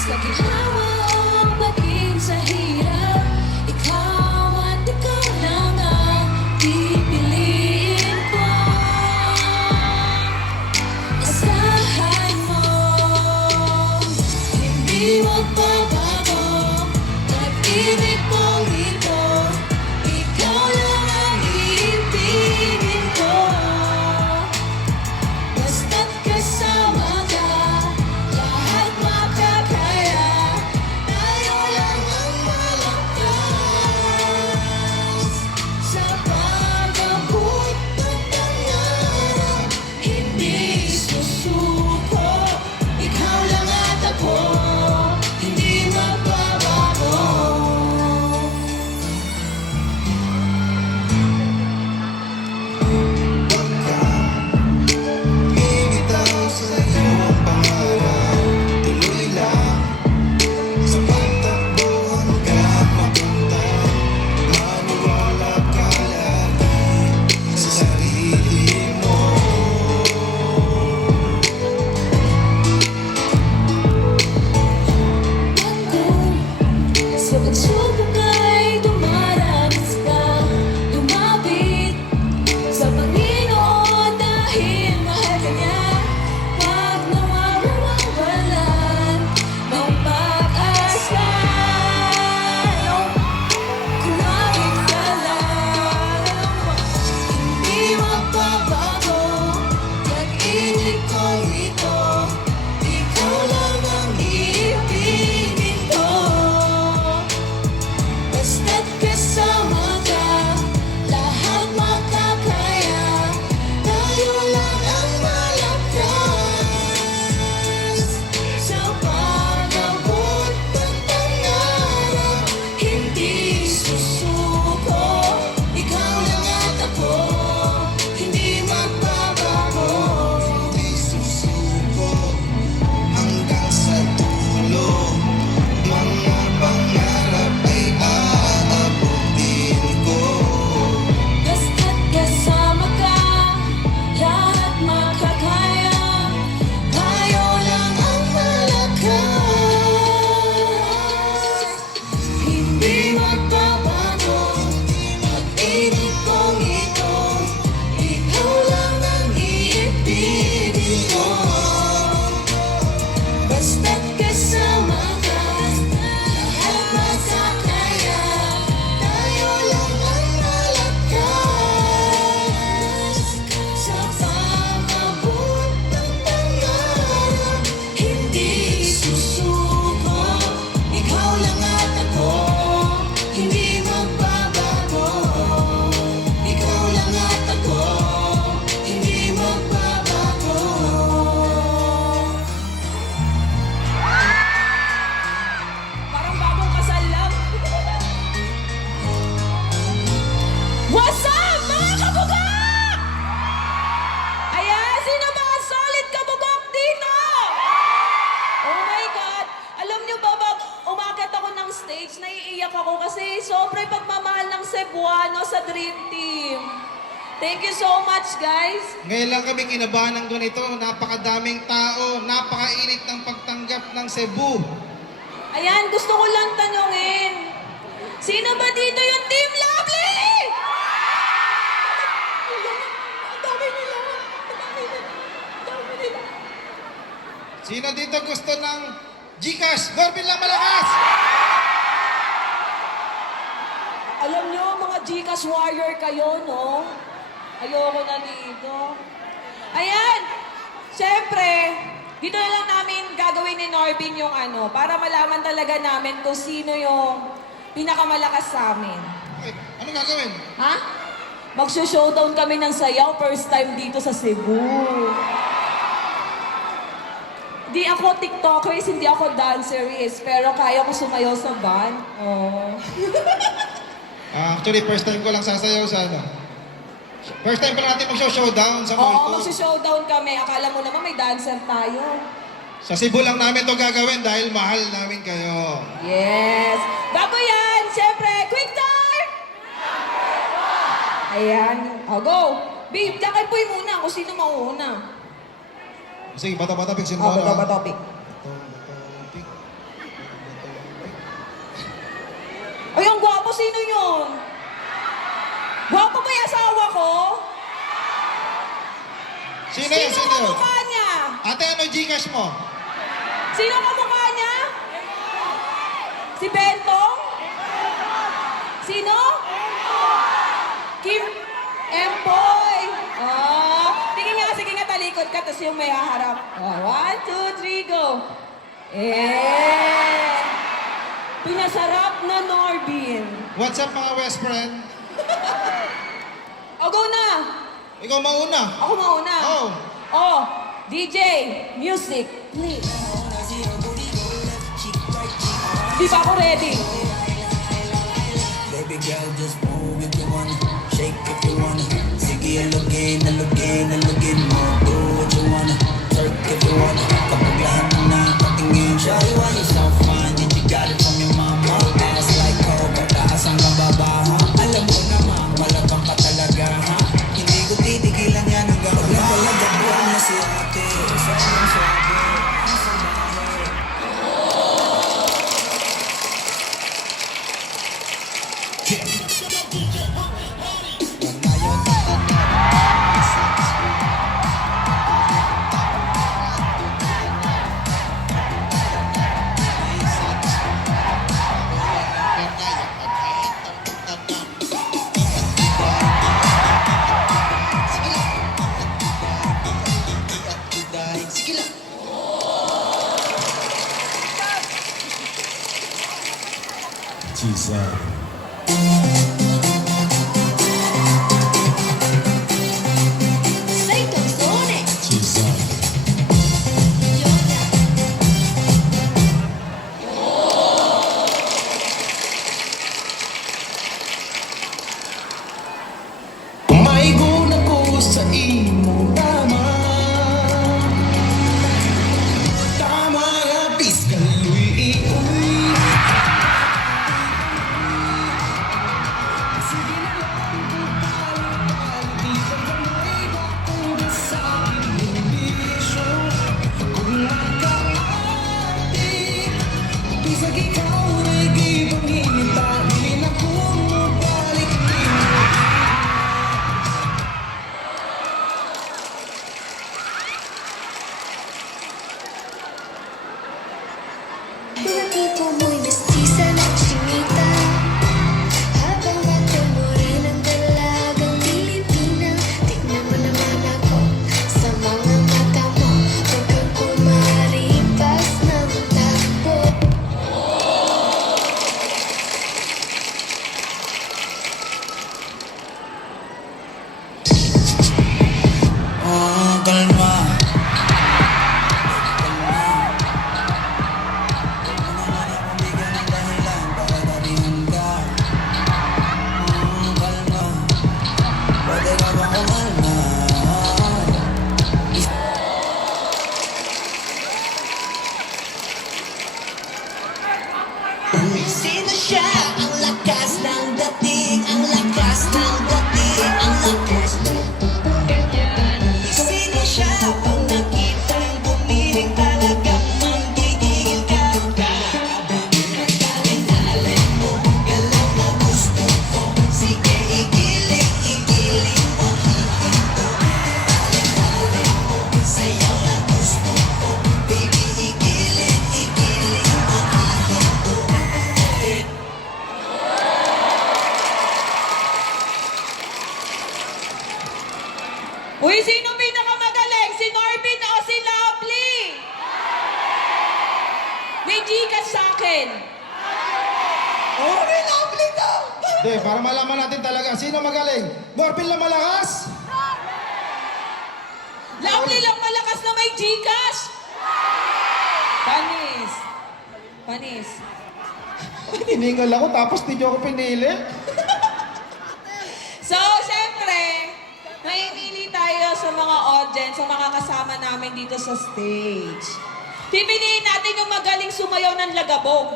Sa ginhawa o maging sa hirap, ikaw at ikaw lang ang pipiliin ko. Asahan mo, hindi magbabago. Pag-ibig kong ito, ikaw lang ang iibigin ko. Basta't kasama ka, lahat makakaya. Tayo lang ang malakas sa pag-abot ng pangarap. Hindi susuko, ikaw lang at ako, hindi magbabago. Huwag kang bibitaw sa iyong pangarap. Tuloy lang sa pagtakbo hanggang mapunta. Maniwala ka lagi sa sarili mo. Sa pagsubok ay dumaranas ka, lumapit sa Panginoon dahil mahal ka niya. Huwag nawawalan ng pag-asa. Kumapit ka lang, hindi magbabago. Pag-ibig kong ito, ikaw lang ang iibigin ko. Basta't kasama ka, lahat makakaya. Tayo lang ang malakas sa pag-abot ng pangarap. Hindi susuko, ikaw lang at ako, hindi magbabago. Hindi susuko hanggang sa dulo. Mga pangarap ay aabutin ko. Basta't kasama ka, lahat makakaya. Tayo lang ang malakas, hindi magbabago. Pag-ibig kong ito, ikaw lang ang iibigin ko. Basta't kasama ka, lahat makakaya. Tayo lang ang malakas sa pag-abot ng pangarap. Hindi susuko, ikaw lang at ako, hindi magbabago. Ikaw lang at ako, hindi magbabago. Parang bagong kasal lang. What's up, mga kabugak? Ayan, sino mga solid kabugak dito? Oh my God! Alam niyo ba, pag umakyat ako ng stage, naiiyak ako kasi sobrang pagmamahal ng Cebuano sa Dream Team. Thank you so much, guys. Ngayon lang kami kinabahan ng ganito. Napakadaming tao, napakainit ng pagtanggap ng Cebu. Ayan, gusto ko lang tanungin. Sino ba dito yung Team Lovely? Ang dami nila. Sino dito gusto ng Gcash? Doorbell lang malakas! Alam nyo, mga Gcash warrior kayo, no? Ayoko na dito. Ayan! Siyempre, dito na lang namin gagawin ni Norbin yung para malaman talaga namin kung sino yung pinakamalakas sa amin. Okay, ano gagawin? Ha? Magso-showdown kami ng sayaw, first time dito sa Cebu. Di ako TikTokers, hindi ako dancerist, pero kaya ko sumayaw sa band. Oh. Actually, first time ko lang sasayaw sa First time pa lang natin mag-showdown sa Oo, Moito. magso-showdown kami. Akala mo naman may dancer tayo. Sa Cebu lang namin to gagawin dahil mahal namin kayo. Yes! Bago yan, siyempre, quick time! Ayan. O, go! Babe, dakay po'y muna kung sino mauuna. Sige, bata-bata, pick. Sino O, muna? bato, topic. Bata-bata, pick. Sino yun? Gwapo ba yung asawa ko? Sino yun? Sino yun? kamukha niya? Ate, ano yung Gcash mo? Sino kamukha niya? Si Bentong? Sino? Kim Empoy. Tingin nga, sige nga, talikod ka, tapos yung may haharap. 1, 2, 3, go. Pinasarap na Norbin. What's up mga West friend? O, go na. Ikaw mauna. Ako mauna. Oh. Oh, DJ, music, please. Di ba ako ready? Baby girl, just move if you wanna, shake if you wanna. Sige, alugin, alugin, alugin mo. Do what you wanna, twerk if you wanna. Kapag lahat na nakatingin, shawty, why you so fine? Did you got it from your mama? Ass like Cobra, taas ang bababa, ha? Alam mo naman, malabang ka talaga, ha? Hindi ko titigilan yan hanggang talaga buwan na si ate. Sobrang sabi. Jesus. Sei canzone! Jesus. Maigo na ko sa imo tama. Tama nga piskaluy iuwi. Sige na lang balik di ka gamay bakit sa akin yung bisyo. Kung nagkaati, bisag ikaw na'y gibang hinitahin akong mabalik din. Nakita mo'y mestiza na chinita Habang bata mo rin ang dalagang Pilipina Tignan mo naman ako sa mga mata mo Huwag kang kumaripas ng takbo Oh, kalma. Pwede ka ba kumalma? Sino siya? Ang lakas ng dating, ang lakas ng dating, ang lakas ng Sino siya? Pag nakitang bumiling talagang manggigigil ka. Alin mo, galaw na gusto ko. Sige, igiling, igiling mo. Alin mo, sayaw na gusto ko. Baby, igiling, igiling mo. Uy, sino pinakamagaling? Si Norbin o si Lovely? May Gcash sa akin. Oh, may lovely daw! Hindi, para malaman natin talaga sino magaling. Morbin lang malakas. Lovely lang malakas na may Gcash. Panis. Panis. Hiningal ako tapos hindi ako pinili. So, syempre, naimili tayo sa mga audience, sa mga kasama namin dito sa stage. Pipiliin natin yung magaling sumayaw ng lagabog.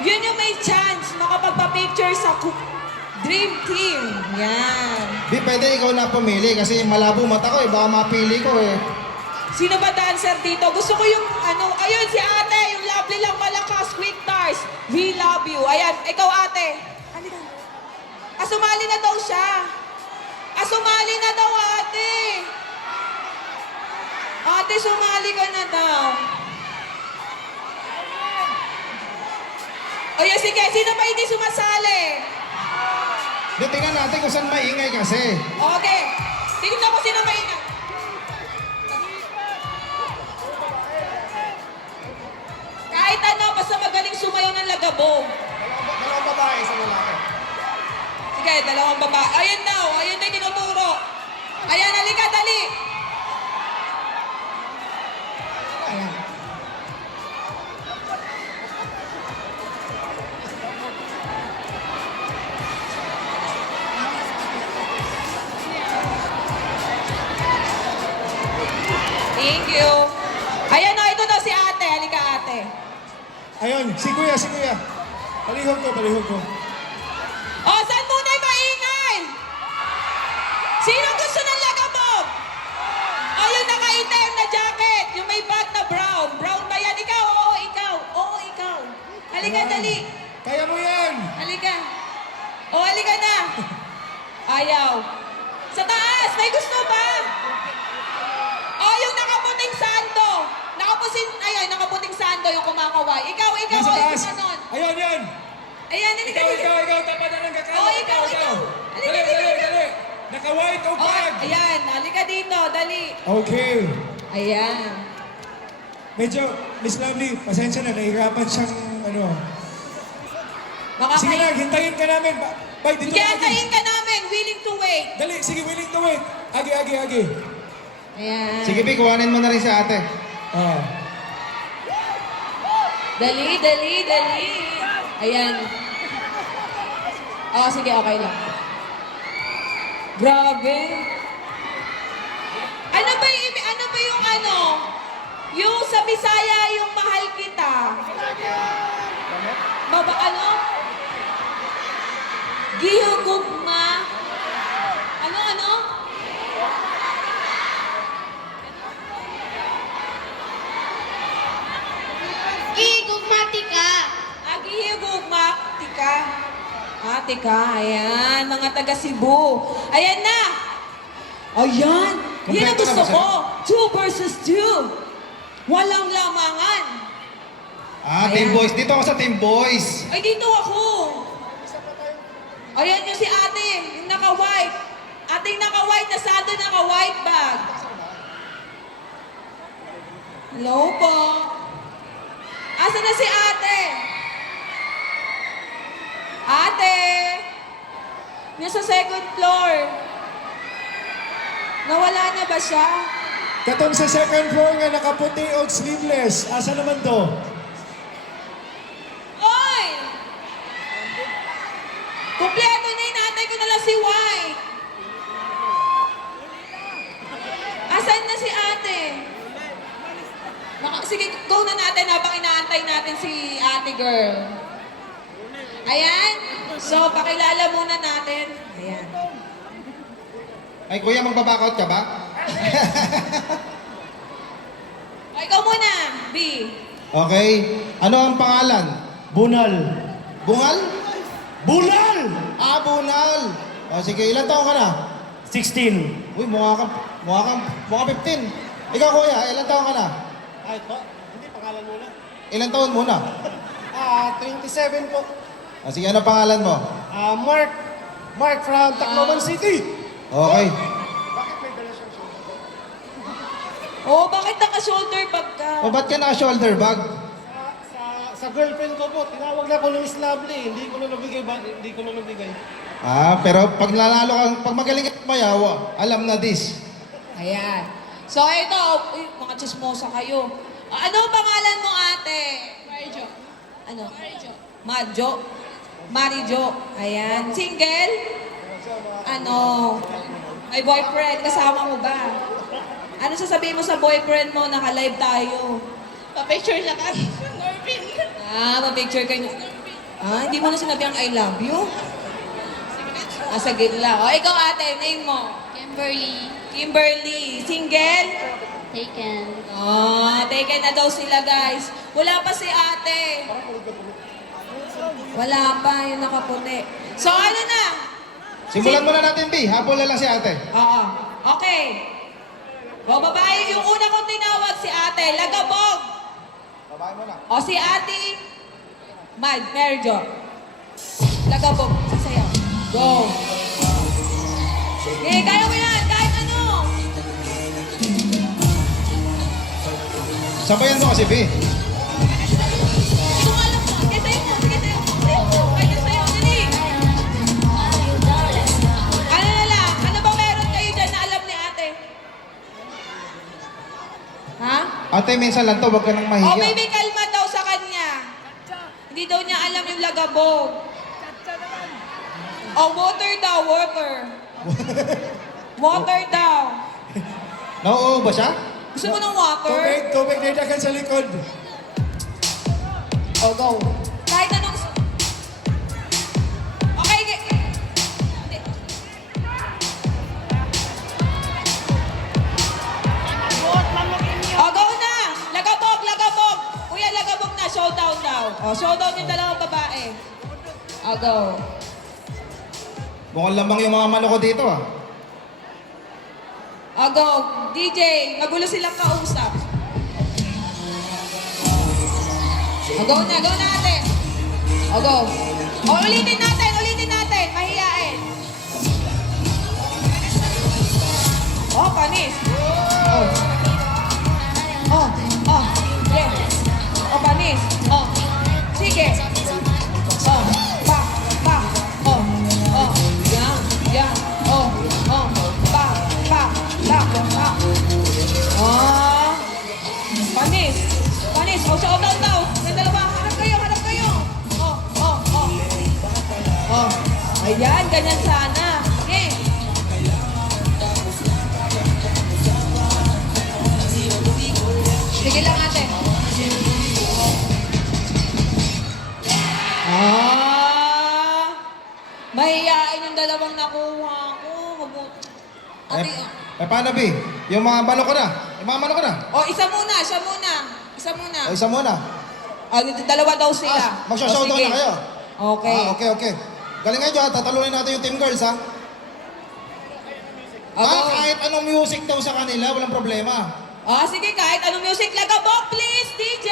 Yun yung may chance makapagpa-picture sa Dream Team. Yan. Di pwede ikaw na pumili kasi malabo mata ko eh. Baka mapili ko eh. Sino ba dancer dito? Gusto ko yung ayun si ate, yung Lovely lang malakas, quick stars. we love you. Ayan, ikaw ate. Halika. Sumali na daw siya. Sumali na daw ate. Ate, sumali ka na daw. O yan, sige. Sino pa hindi sumasali? Di, tingnan natin kung saan maingay kasi. Okay. Tingnan ko sino maingay. Kahit ano, basta magaling sumayaw ng lagabog. Dalawang babae sa lalaki. Sige, dalawang babae. Ayun daw, ayun na yung tinuturo. Ayan, halika, dali. Ayan. Thank you. Ayan na, ito daw si ate. Halika, ate. Ayun, si kuya, si kuya. Palihog ko, palihog ko. O, saan muna yung maingay? Sino gusto ng lagabog? O, yung naka-item na jacket, yung may bag na brown. Brown ba yan? Ikaw? Oo, ikaw. Oo, ikaw. Halika, Ayan. dali. Kaya mo yan! Halika. O, halika na. Ayaw. Sa taas, may gusto ba? O, yung nakaputing sando. Nakaputing sando yung kumakaway. Ikaw, Nasa o, taas! yung ganon. Ayun, yan! Ayan, halika, halika. Ikaw, tapat na ng kakao. Oh, ikaw. Halika, Dali, halika, dali, halika. dali. Naka-white o O, bag. ayan. Halika dito, dali. Okay. Ayan. Medyo, Miss Lovely, pasensya na, nahihirapan siyang, ano. Baka Sige kayo. lang, hintayin ka namin. Bay, dito Sige, na, Agi. antayin ka namin. Willing to wait. Dali, sige, willing to wait. Agi, agi, agi. Ayan. Sige, Pi, kuhanin mo na rin si ate. Oh. Dali, dali, dali. Ayan. Oh, sige, okay lang. Grabe. Ano ba yung ano? Yung sa Bisaya, yung mahal kita. Baba, ano? Gihugugma. Ano? Gigugmatika. Agihugugma. Tika. Tika. Ayan, mga taga Cebu. Ayan na. Ayan. Yan ang Kompleto na gusto ba ko. 2 versus 2. Walang lamangan. Team Ayan. Boys. Dito ako sa Team Boys. Ay, dito ako. Ayan yung si ate, yung naka-white. Ating naka-white na sando, naka-white bag. Hello po. Asa na si ate? Ate! Nasa second floor. Nawala na ba siya? Katong sa second floor nga nakaputi o sleeveless. Asa naman to? Oy! Kompleto na inatay ko na lang si White. Asan na si ate? Sige, go na natin habang inaantay natin si ate girl. Ayan. So, pakilala muna natin. Ayan. Ay, kuya, magbabackout ka ba? O, ikaw muna, B. Okay. Ano ang pangalan? Bunal. Bungal? Bunal! Bunal. O, sige, ilan taon ka na? 16. Uy, mukha 15. Ikaw, kuya, ilan taon ka na? Ay, hindi pangalan muna. Ilan taon muna? 27 po. O, sige, ano pangalan mo? Mark. Mark from Tacloban City. Okay. Bakit may dala siyang show? Oh, bakit naka-shoulder bag ka? O, ba't ka naka-shoulder bag? Sa girlfriend ko po, tinawag na ako ng Miss Lovely. Hindi ko na nabigay. Pero pag nanalo ka, pag magaling ka mayaw, alam na this. Ayan. So, ito, uy, mga chismosa kayo. Ano ang pangalan mo, ate? Marijo. Ano? Marijo. Marijo. Ayan. Single? Ano? May boyfriend. Kasama mo ba? Ano sasabihin mo sa boyfriend mo? Naka-live tayo. Pa-picture siya ka. Norvin. Ma-picture kayo. Hindi mo na sinabi ang I love you? Sa gitla. O, ikaw ate, name mo? Kimberly. Kimberly. Single? Taken. Taken na daw sila guys. Wala pa si ate. Wala pa, yung nakaputi. So, ano na? Simulan muna natin, B. Habol na lang si ate. Oo. Okay. O, babae, yung una kong tinawag si ate, Lagabog. Babae mo na. O, si ate, Merjo. Lagabog, sasayaw. Go. Okay, kaya mo yan, kahit ano. Sabayan mo kasi, B. Kung alam mo, sige sa'yo mo, sige sa'yo. Sa'yo mo, kaya sa'yo, dali. Ano na lang, ano ba meron kayo dyan na alam ni ate? Ha? Ate, minsan lang to, wag ka nang O, mahiya. may kalma daw sa kanya. Hindi daw niya alam yung Lagabog. O, water daw, water. Water daw. Nauubo ba siya? Gusto mo ng water? Tubig na dagan sa likod. O, go. Kahit anong... Okay, hindi. O, go na! Lagabog, lagabog! Kuya, lagabog na. Showdown daw. O, showdown yung dalawang babae. O, go. Mukhang lamang yung mga manok ko dito, ah. O, go. DJ, magulo silang kausap. O, go na ate. O, go. O, ulitin natin, mahihain. O, panis. Yeah. O, panis. O, sige. O, pa. O, yan. O, pa. Panis. O, showdown daw. Yung dalawa, harap kayo. O. Ayan, ganyan sana. Okay. Sige lang ate. Mahihain yung dalawang nakuha ko. Ate, Paano, B? Yung mga manok ko na. Yung mga manok ko na. siya muna. O, isa muna. Dalawa daw sila. Magsha-showdown sige. na kayo. Okay. Okay. Galingan nyo, ha. Tatalunin natin yung Team Girls, ha. Kahit anong music daw sa kanila, walang problema. Sige, kahit anong music. Lagabog, please, DJ!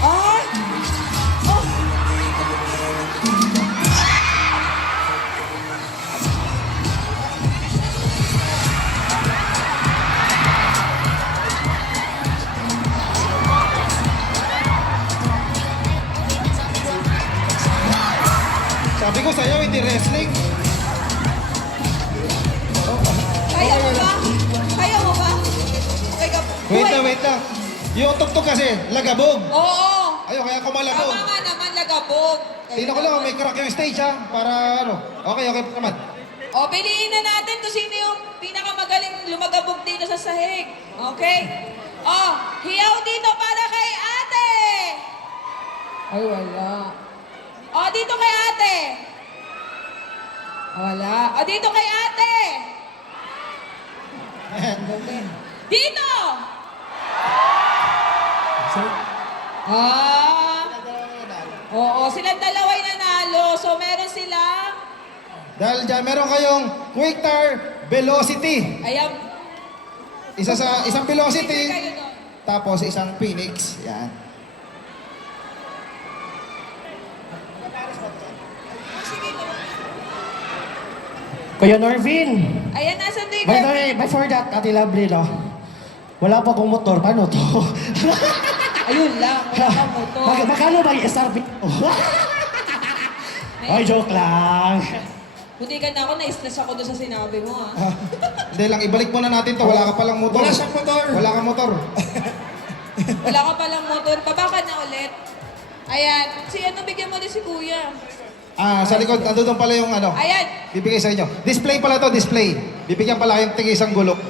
Oh! Sabi ko sa'yo, hindi wrestling. Kaya mo ba? Wait lang. Yung tugtog kasi, lagabog. Oo! Ayaw, kaya kumalabog. Tama nga naman, lagabog. Tingnan ko lang, may crack yung stage, ha. Para ano. Okay naman. Piliin na natin kung sino yung pinakamagaling lumagabog dito sa sahig. Okay? Hiyaw dito para kay ate! Ay, wala. Dito kay ate! Wala. Dito kay ate! Dito! Oo, silang dalawa'y nanalo. So, meron sila... Dahil dyan, meron kayong Quicktar Velocity. Ayan. Isang Velocity, Kayo doon. tapos isang Phoenix. Yan. Kuya Norvin, Ayan, nasan doon by the way, before that, Ate Lovely, no? Wala pa akong motor. Paano to? Ayun lang, wala kang motor. Magkano ba yung SRP? Ay, joke lang. Buti ka na ako, na-stress ako doon sa sinabi mo, ha? Hindi lang, ibalik muna natin to. Wala ka palang motor. Wala siyang motor. Wala kang motor. Wala ka palang motor. Babakad na ulit. Ayan. Bigyan mo din si Kuya. Sa likod, doon pala yung ano. Ayan. Bibigay sa inyo. Display pala to, display. Bibigyan pala kayong tingin isang gulok.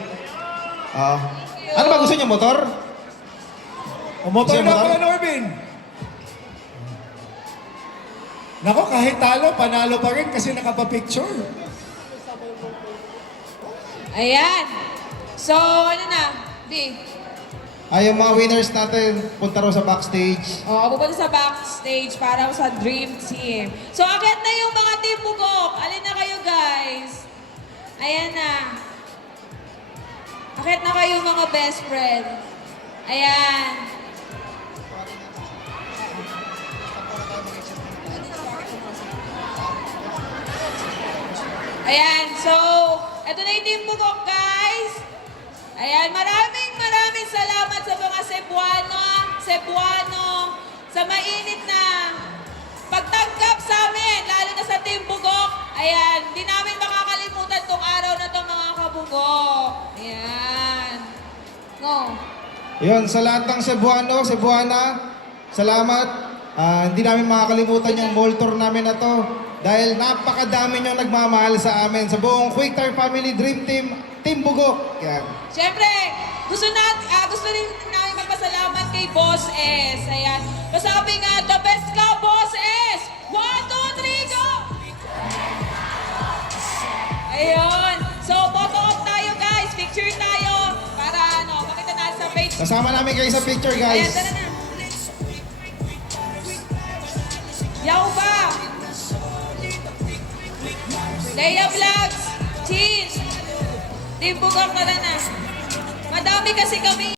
Ano ba gusto niyo, motor? Motor Gusto niyo na motor? pala, Norvin. Nako, kahit talo, panalo pa rin kasi nakapapicture. Ayan. So, ano na? B. Yung mga winners natin, punta raw sa backstage. Oo, pupunta sa backstage para sa Dream Team. So, akit na yung mga Team Bugok. Alin na kayo, guys? Ayan na. Akit na kayo, mga best friend. Ayan. Ayan, so, eto na yung Team Bugok, guys. Ayan, maraming salamat sa mga Cebuano, sa mainit na pagtanggap sa amin, lalo na sa Team Bugok. Ayan, di namin makakalimutan tong araw na to, mga kabugok. Ayan. No. Yun, sa lahat ng Cebuana, salamat. Hindi namin makakalimutan yung mall tour namin na to. Dahil napakadami niyong nagmamahal sa amin. Sa buong Quick Tire Family Dream Team, Team Bugok. Yan. Siyempre, gusto rin namin magpasalamat kay Boss S. Ayan. Masabi nga, the best ka, Boss S! 1, 2, 3, go! Ayun. So, photo op tayo, guys. Picture tayo. Para, makita natin sa page. Kasama namin kayo sa picture, Ayan, guys. tara na. Yaw ba? Leia Vlogs, Cheese, Team Bugok, tara na. Madami kasi kami.